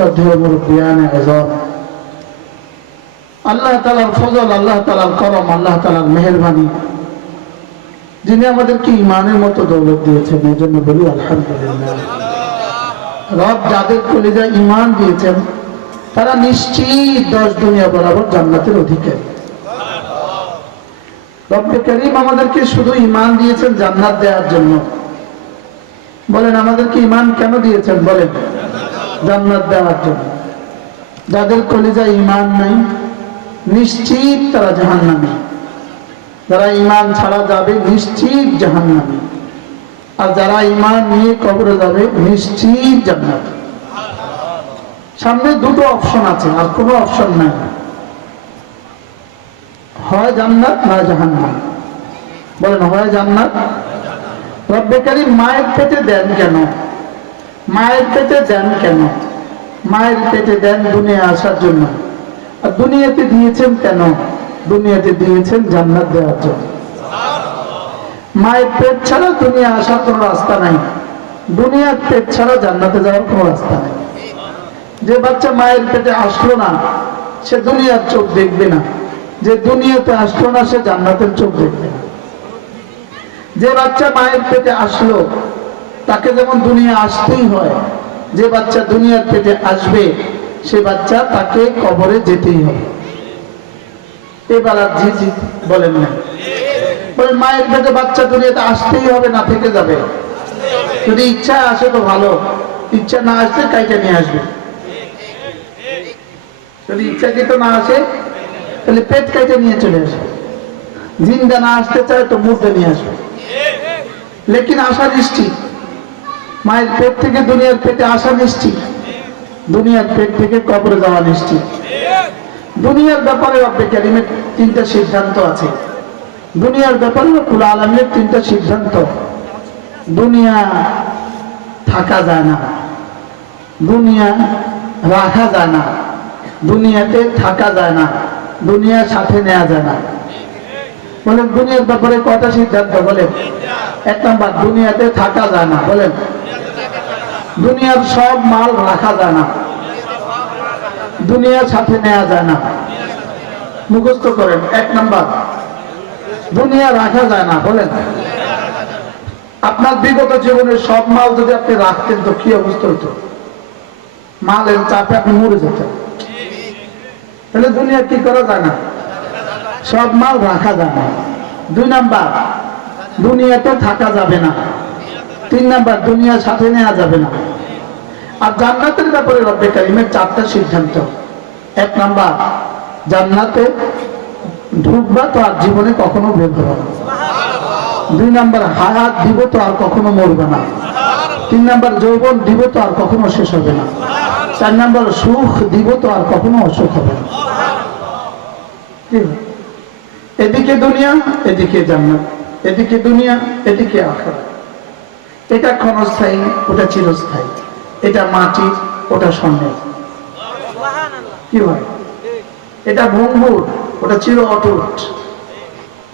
শ্রদ্ধেয় মুরব্বিয়ান এজম আল্লাহ তালার ফজল, আল্লাহ তালার করম, আল্লাহ তালার মেহরবানি। যিনি আমাদেরকে ইমানের মতো দৌলত দিয়েছেন এই জন্য বলি আলহামদুলিল্লাহ। রব যাদের কলিজা ইমান দিয়েছেন, তারা নিশ্চিত দশ দুনিয়া বরাবর জান্নাতের অধিকারী। রব্বে করিম আমাদেরকে শুধু ইমান দিয়েছেন জান্নাত দেওয়ার জন্য। বলেন, আমাদেরকে ইমান কেন দিয়েছেন? বলেন। জান্নাত দেওয়ার জন্য। যাদের কলিজা ইমান নাই, নিশ্চিত তারা জাহান্নামী। যারা ইমান ছাড়া যাবে, নিশ্চিত জাহান্নামী। আর যারা ইমান নিয়ে কবরে যাবে, নিশ্চিত জান্নাত। সামনে দুটো অপশন আছে, আর কোনো অপশন নাই। হয় জান্নাত, না জাহান্নাম। বলেন, হয় জান্নাত? রব্বে কারিম মায়ের পেটে দেন কেন? মায়ের পেটে দেন কেন? মায়ের পেটে দেন দুনিয়া আসার জন্য। আর দুনিয়াতে দিয়েছেন কেন? দুনিয়াতে দিয়েছেন জান্নাত দেওয়ার জন্য। মায়ের পেট ছাড়া দুনিয়া আসার কোনো রাস্তা নাই। দুনিয়ার পেট ছাড়া জান্নাতে যাওয়ার কোনো রাস্তা নাই। যে বাচ্চা মায়ের পেটে আসলো না, সে দুনিয়ার চোখ দেখবে না। যে দুনিয়াতে আসলো না, সে জান্নাতের চোখ দেখবে না। যে বাচ্চা মায়ের পেটে আসলো তাকে যেমন দুনিয়া আসতেই হয়, যে বাচ্চা দুনিয়ার পেটে আসবে, সে বাচ্চা তাকে কবরে যেতেই হবে। এবার আর জি জি বলেন না। বলেন মায়ের পেটে বাচ্চা দুনিয়াতে আসতেই হবে, না থেকে যাবে। যদি ইচ্ছা আসে তো ভালো, ইচ্ছা না আসলে কাইটা নিয়ে আসবে। যদি ইচ্ছা ইচ্ছাকৃত না আসে, তাহলে পেট কাইটে নিয়ে চলে আসবে। জিন্দা না আসতে চায় তো মুর্দে নিয়ে আসবে। লেকিন আসা নিশ্চিত মায়ের পেট থেকে দুনিয়ার পেটে আসা নিশ্চিত। দুনিয়ার পেট থেকে কবরে যাওয়া নিশ্চিত। দুনিয়ার ব্যাপারে রব্বে কারিমের তিনটা সিদ্ধান্ত আছে। দুনিয়ার ব্যাপারে রব্বুল আলমের তিনটা সিদ্ধান্ত। দুনিয়া থাকা যায় না। দুনিয়া রাখা যায় না। দুনিয়াতে থাকা যায় না। দুনিয়ার সাথে নেওয়া যায় না। বলেন, দুনিয়ার ব্যাপারে কটা সিদ্ধান্ত বলেন? এক নম্বর, দুনিয়াতে থাকা যায় না, বলেন। দুনিয়ার সব মাল রাখা যায় না। দুনিয়ার সাথে নেওয়া যায় না। মুখস্থ করেন, এক নাম্বার, দুনিয়া রাখা যায় না, বলেন। আপনার বিগত জীবনের সব মাল যদি আপনি রাখতেন, তো কি অবস্থা হতো? মালের চাপে আপনি মরে যেতেন। তাহলে দুনিয়া কি করা যায় না? সব মাল রাখা যায় না। দুই নাম্বার দুনিয়াতে থাকা যাবে না। তিন নাম্বার দুনিয়ার সাথে নেওয়া যাবে না। আর জান্নাতের ব্যাপারে রব্বে কারিমের চারটা সিদ্ধান্ত। এক নাম্বার, জান্নাতে ঢুকবা তো আর জীবনে কখনো বের হবে না। দুই নাম্বার, হায়াত দিব তো আর কখনো মরবে না। তিন নাম্বার, যৌবন দিব তো আর কখনো শেষ হবে না। চার নাম্বার, সুখ দিব তো আর কখনো অসুখ হবে না। এদিকে দুনিয়া, এদিকে জান্নাত। এদিকে দুনিয়া, এদিকে আখড়া এটা ক্ষণস্থায়ী, ওটা চিরস্থায়ী। এটা মাটি, ওটা স্বর্ণের কি হয়? এটা ভঙ্গুর, ওটা চির অটুট।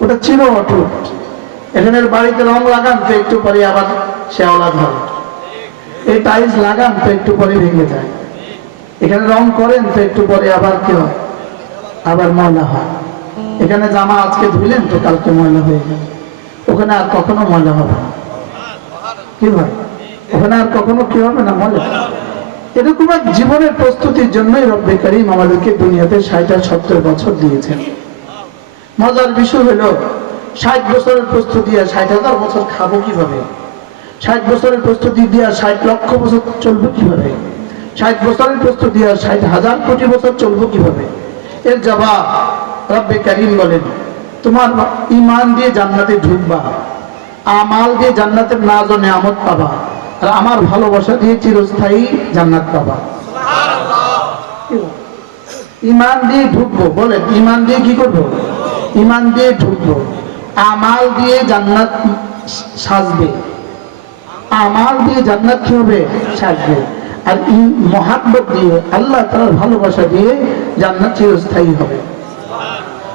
ওটা চির অটুট। এখানের বাড়িতে রং লাগান, তো একটু পরে আবার শেওলা ধরে। এই টাইলস লাগান, তো একটু পরে ভেঙে যায়। এখানে রং করেন, তো একটু পরে আবার কি হয়? আবার ময়লা হয়। এখানে জামা আজকে ধুলেন তো কালকে ময়লা হয়ে গেল। ওখানে আর কখনো ময়লা হবে কি ভাই? ওখানে আর কখনো কি হবে না ময়লা এরকম এক জীবনের প্রস্তুতির জন্যই রব্বে করিম আমাদেরকে দুনিয়াতে ষাট আর সত্তর বছর দিয়েছেন। মজার বিষয় হলো, ষাট বছরের প্রস্তুতি আর ষাট হাজার বছর খাব কীভাবে? ষাট বছরের প্রস্তুতি দিয়ে ষাট লক্ষ বছর চলবো কীভাবে? ষাট বছরের প্রস্তুতি আর ষাট হাজার কোটি বছর চলবো কীভাবে? এর জবাব রব্বে করিম বলেন তোমার ইমান দিয়ে জান্নাতে ঢুকবা, আমাল দিয়ে জান্নাতের নাজ ও নিয়ামত পাবা, আর আমার ভালোবাসা দিয়ে চিরস্থায়ী জান্নাত পাবা। ইমান দিয়ে ঢুকবো, বলেন ইমান দিয়ে কি করব? ইমান দিয়ে ঢুকবো। আমাল দিয়ে জান্নাত সাজবে। আমাল দিয়ে জান্নাত কি হবে? সাজবে। আর ই মহাব্বত দিয়ে, আল্লাহ তালার ভালোবাসা দিয়ে জান্নাত চিরস্থায়ী হবে।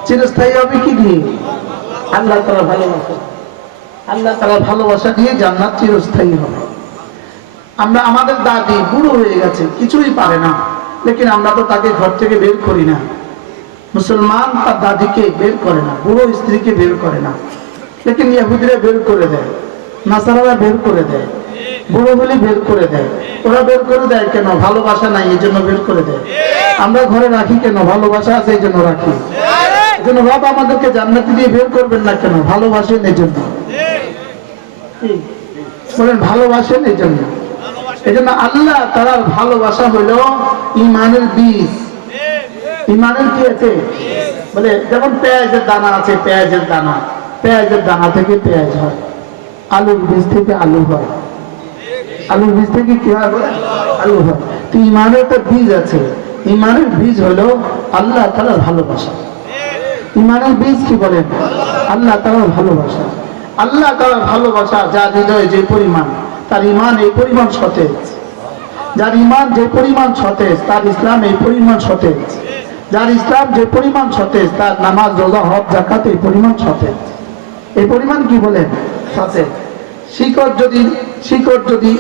চিরস্থায়ী হবে কি দিয়ে? আল্লাহ তালা ভালোবাসা। আল্লাহ তালা ভালোবাসা দিয়ে জান্নাত চিরস্থায়ী হবে। আমরা আমাদের দাদি বুড়ো হয়ে গেছে, কিছুই পারে না। লেকিন আমরা তো তাকে ঘর থেকে বের করি না। মুসলমান তার দাদিকে বের করে না, বুড়ো স্ত্রীকে বের করে না। লেকিন ইহুদিরা বের করে দেয়, নাসারারা বের করে দেয়, বুড়ো বলি বের করে দেয়। ওরা বের করে দেয় কেন? ভালোবাসা নাই, এই জন্য বের করে দেয়। আমরা ঘরে রাখি কেন? ভালোবাসা আছে, এই জন্য রাখি। জন্য বাবা আমাদেরকে জান্নাতি দিয়ে বের করবেন না কেন? ভালোবাসেন এই জন্য বলেন, ভালোবাসেন এই জন্য এই জন্য আল্লাহ তার ভালোবাসা হলো ইমানের বীজ। ইমানের কি আছে? বলে, যেমন পেঁয়াজের দানা আছে, পেঁয়াজের দানা। পেঁয়াজের দানা থেকে পেঁয়াজ হয়। আলুর বীজ থেকে আলু হয়। আলুর বীজ থেকে কি হয়? আলু হয়। তো ইমানের একটা বীজ আছে। ইমানের বীজ হলো আল্লাহ তালার ভালোবাসা। ইমানের বীজ কি বলেন? আল্লাহ তালার ভালোবাসা। আল্লাহ তালার ভালোবাসা যা হৃদয়ে যে পরিমাণ, তার ইমান এই পরিমাণ সতেজ। যার ইমান যে পরিমাণ সতেজ, তার ইসলাম এই পরিমাণ সতেজ। যার ইসলাম যে পরিমাণ সতেজ, তার নামাজ, রোজা, হজ জাকাত এই পরিমাণ সতেজ। এই পরিমাণ কি বলেন? সতেজ। শিকড় যদি শিকড় যদি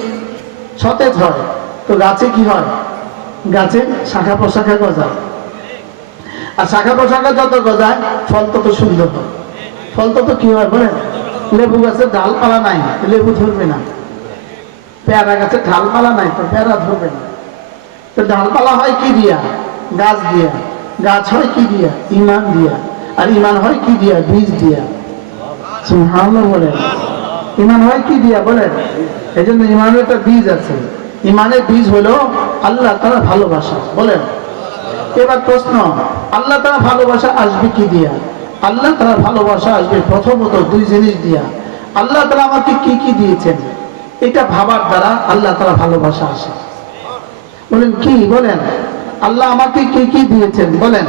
সতেজ হয়, তো গাছে কি হয়? গাছে শাখা প্রশাখা গজায়। আর শাখা প্রশাখা যত গজায়, ফল তত সুন্দর হয়। ফল তত কি হয়, বলেন? লেবু গাছের ডালপালা নাই, লেবু ধরবে না। পেয়ারা গাছের ডালপালা নাই, তো পেয়ারা ধরবে না। তো ডালপালা হয় কি দিয়া? গাছ দিয়া। গাছ হয় কি দিয়া? ইমান দিয়া। আর ইমান হয় কি দিয়া? বীজ দিয়া। সুবহানাল্লাহ বলেন। ইমান হয় কি দিয়া, বলেন? এই জন্য ইমানের একটা বীজ আছে। ইমানের বীজ হলো আল্লাহ তারা ভালোবাসা, বলেন? এবার প্রশ্ন, আল্লাহ তারা ভালোবাসা আসবে কি দিয়া? আল্লাহ তারা ভালোবাসা আসবে প্রথমত দুই জিনিস দিয়া। আল্লাহ তারা আমাকে কি কি দিয়েছেন? এটা ভাবার দ্বারা আল্লাহ তারা ভালোবাসা আসে। বলেন, কি বলেন? আল্লাহ আমাকে কি কি দিয়েছেন? বলেন।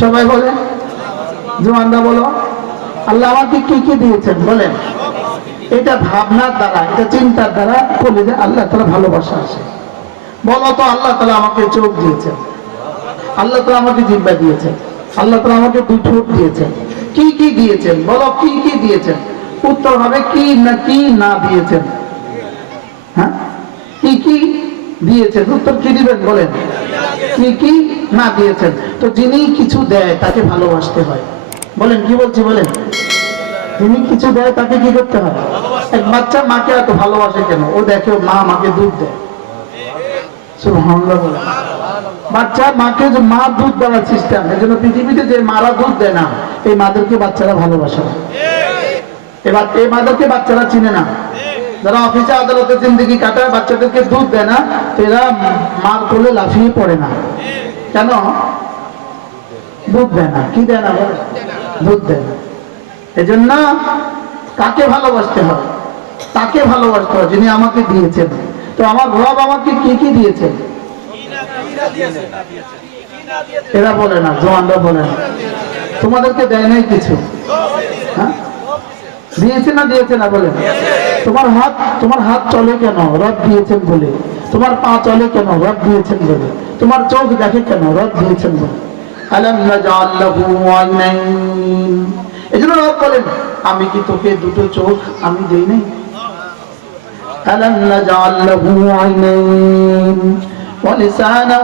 সবাই বলেন। জোয়ানরা বলো। আল্লাহ আমাকে কি কি দিয়েছেন? বলেন। এটা ভাবনার দ্বারা, এটা চিন্তার দ্বারা বলে যে আল্লাহ তারা ভালোবাসা আসে। বলো তো, আল্লাহ তালা আমাকে চোখ দিয়েছেন। আল্লাহ তালা আমাকে জিব্বা দিয়েছেন। আল্লাহ তালা আমাকে দুই ঠোঁট দিয়েছেন। কি কি দিয়েছেন? বলো, কি কি দিয়েছেন? উত্তর হবে কি না কি না দিয়েছেন। হ্যাঁ? কি কি দিয়েছেন? উত্তর কি দিবেন বলেন। কি কি না দিয়েছেন? তো যিনি কিছু দেয়, তাকে ভালোবাসতে হয়। বলেন, কি বলছি বলেন? যিনি কিছু দেয়, তাকে কি করতে হয়? এক বাচ্চা মাকে এত ভালোবাসে কেন? ও দেখে মা আমাকে দুধ দেয়। সুবহানাল্লাহ বলে। বাচ্চা মাকে যে মা দুধ দেওয়ার সিস্টেম এই জন্য পৃথিবীতে যে মারা দুধ দেয় না, এই মাদেরকে বাচ্চারা ভালোবাসে। এবার এই মাদেরকে বাচ্চারা চিনে না। যারা অফিসে আদালতে জিন্দগি কাটায়, বাচ্চাদেরকে দুধ দেয় না, এরা মার কোলে লাফিয়ে পড়ে না। কেন? দুধ দেয় না। কি দেয় না দুধ দেয় না। এজন্য কাকে ভালোবাসতে হয়? তাকে ভালোবাসতে হয় যিনি আমাকে দিয়েছেন। তো আমার রব আমাকে কি কি দিয়েছেন? এরা বলে না, জোয়ানরা বলে না। তোমাদেরকে দেয় নাই কিছু। হ্যাঁ? দিয়েছে না দিয়েছে না বলে তোমার হাত তোমার হাত চলে কেন? রব দিয়েছেন বলে। তোমার পা চলে কেন? রব দিয়েছেন বলে। তোমার চোখ দেখে কেন? রব দিয়েছেন বলে। নাজআল লাহু রব বলেন, আমি কি তোকে দুটো চোখ আমি দেই নাই? আলাম নাজআল লাহু আইনাইন। ওয়ালিসানা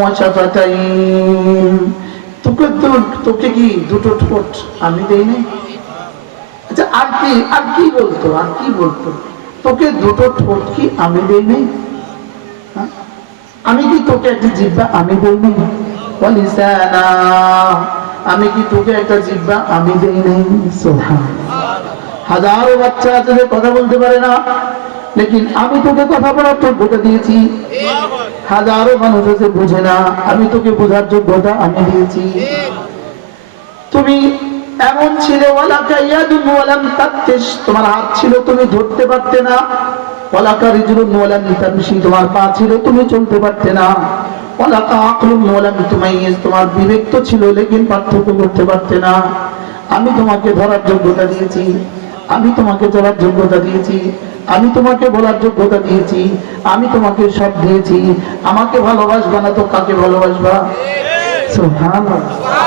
ওয়াশাফাতাইন তোকে তো- তোকে কি দুটো ঠোঁট আমি দেই নাই? আচ্ছা আর কি আর কি বলতো, আর কি বলতো? তোকে দুটো ঠোঁট কি আমি দেই নাই? হ্যাঁ? আমি কি তোকে একটা জিব্বা আমি দেই নাই? ওয়ালিসানা আমি কি তোকে একটা জিব্বা আমি দেই নাই? সুবহান হাজারো বাচ্চা আছে কথা বলতে পারে না। লেকিন আমি তোকে কথা বলার যোগ্যতা দিয়েছি। হাজারো মানুষ আছে বুঝে না, আমি তোকে বোঝার যোগ্যতা আমি দিয়েছি। তুমি এমন ছিলে তোমার হাত ছিল, তুমি ধরতে পারতে না। তোমার পা ছিল, তুমি চলতে পারতে না। তোমার বিবেক তো ছিল, লেকিন পার্থক্য করতে পারতে না। আমি তোমাকে ধরার যোগ্যতা দিয়েছি। আমি তোমাকে চলার যোগ্যতা দিয়েছি। আমি তোমাকে বলার যোগ্যতা দিয়েছি, আমি তোমাকে সব দিয়েছি। আমাকে ভালোবাসবা না তো কাকে ভালোবাসবা? সুবহানাল্লাহ।